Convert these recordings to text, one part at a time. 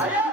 ಅಯ್ಯ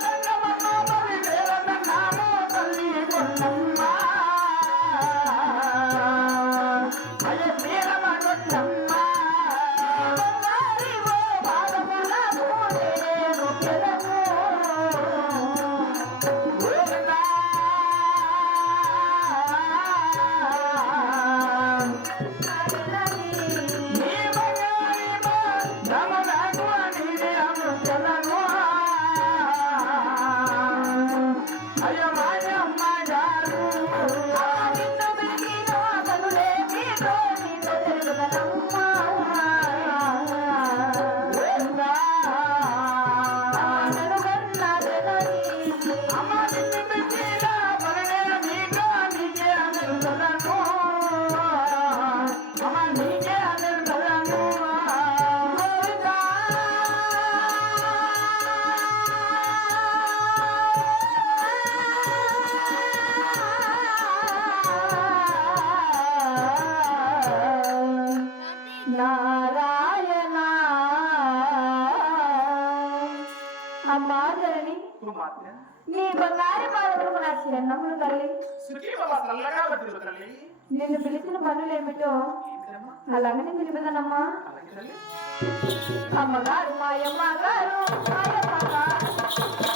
వనములు తల్లి. నిన్ను పిలిచిన పనులు ఏమిటో అలాగనే తెలియదనమ్మా అమ్మగారు మాయమ్మ గారు మాయమ్మ గారు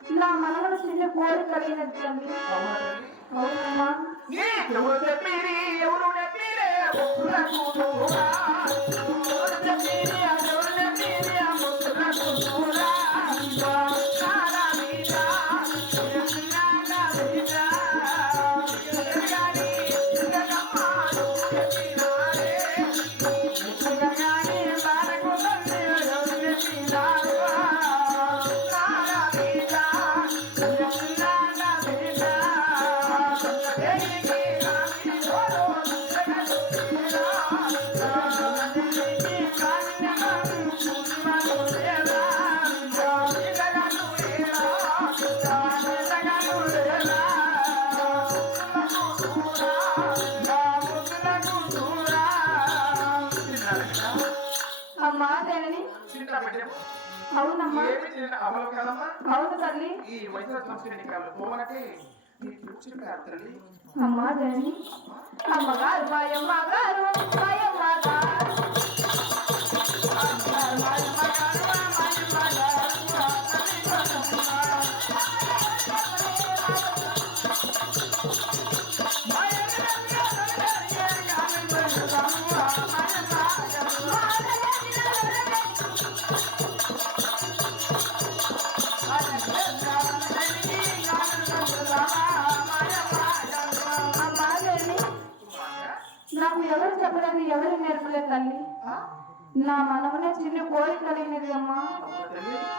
నా మనగడ చిన్న కోరిక కలిగినది తండ్రి. అవునమ్మా. ఎవరు చెప్పిరి ఎవరు చెప్పిరే ముక్కులకు ఎవరు అవునమ్మా దేనిని? అవునమ్మా. అవును తల్లి. అమ్మా దేని అమ్మగారు మాయమ్మ గారు మాయమ్మ గారు ఎవరు చెప్పడానికి ఎవరు నేర్పలేదు తల్లి? నా మనమునే చిన్న కోరిక కలిగినది అమ్మా.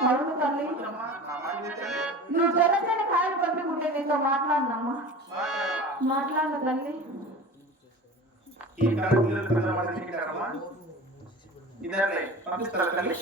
అవును తల్లి. నువ్వు తెల్లచని కాయలు పంపుకుంటే నీతో మాట్లాడినమ్మా. మాట్లాడు తల్లి. ఇదే కన్న పంపిస్తారా తల్లి?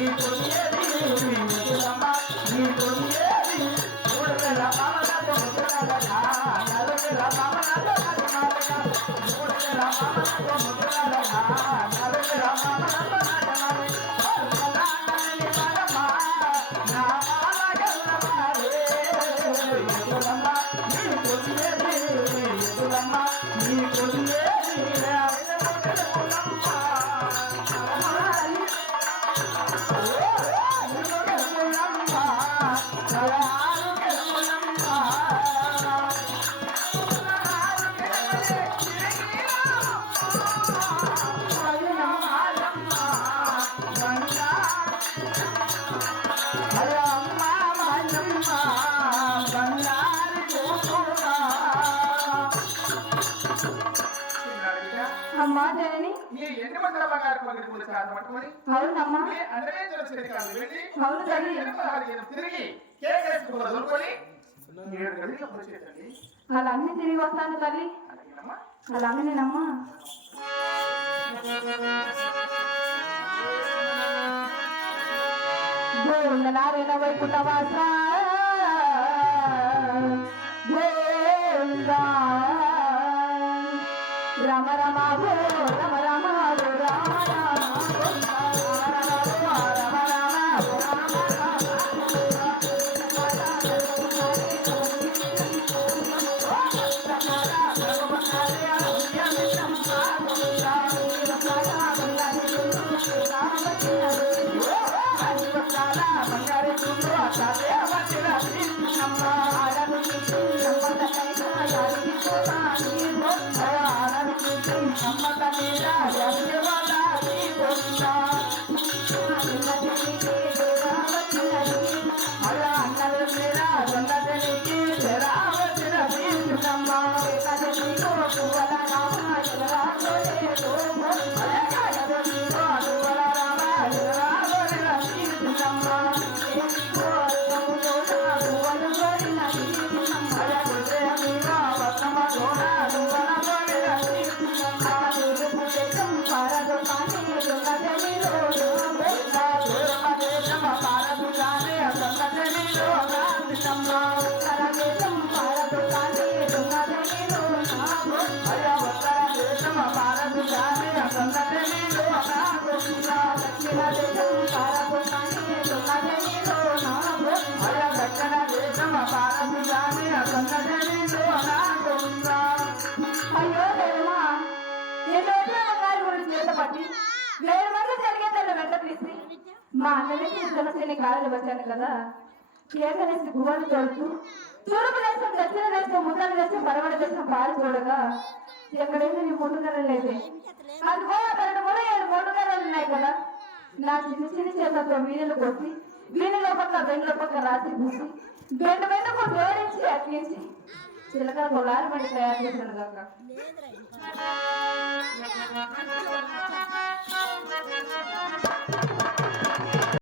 అమ్మా మాయమ్మ అవును తల్లి బంగారు చిన్నమ్మ అమ్మా మాయమ్మ అమ్మా మాయమ్మ బంగారు చిన్నమ్మ తల్లి నావలి తల్లి పోవాలంటే అమ్మా మాయమ్మ బంగారు చిన్నమ్మ గదిలో వచ్చేసండి అలా అన్ని తిరిగి వస్తాను తల్లి అలాగేనమ్మా అలాగనేనమ్మా గోవిందనారాయణ వైకుంఠవాస గోవింద రమ రమ గో రమ రమ గో రామ రామ గోవింద రమ రమ రమ రమ గో రామ రామ సమ్మత మీద మా అన్నని తులసిని కాళ్ళు వచ్చాను కదా. కేకలేసి గువ్వలు తోడుతూ తూర్పు దేశం దక్షిణ దేశం ఉత్తర దేశం పడమడ దేశం పాలు చూడగా ఎక్కడైతే నీ మూడు గలలేదే అది కూడా పన్నెండు కూడా ఏడు మూడు ఉన్నాయి కదా. నా చిన్న చిన్న చేతులతో వీణలు కొట్టి వీణలో పక్క బెండ్ల పక్క రాసి పూసి బెండ బెండకు జోడించి అట్లించి చిలక పొలాలు మళ్ళీ తయారు చేశాను కాక.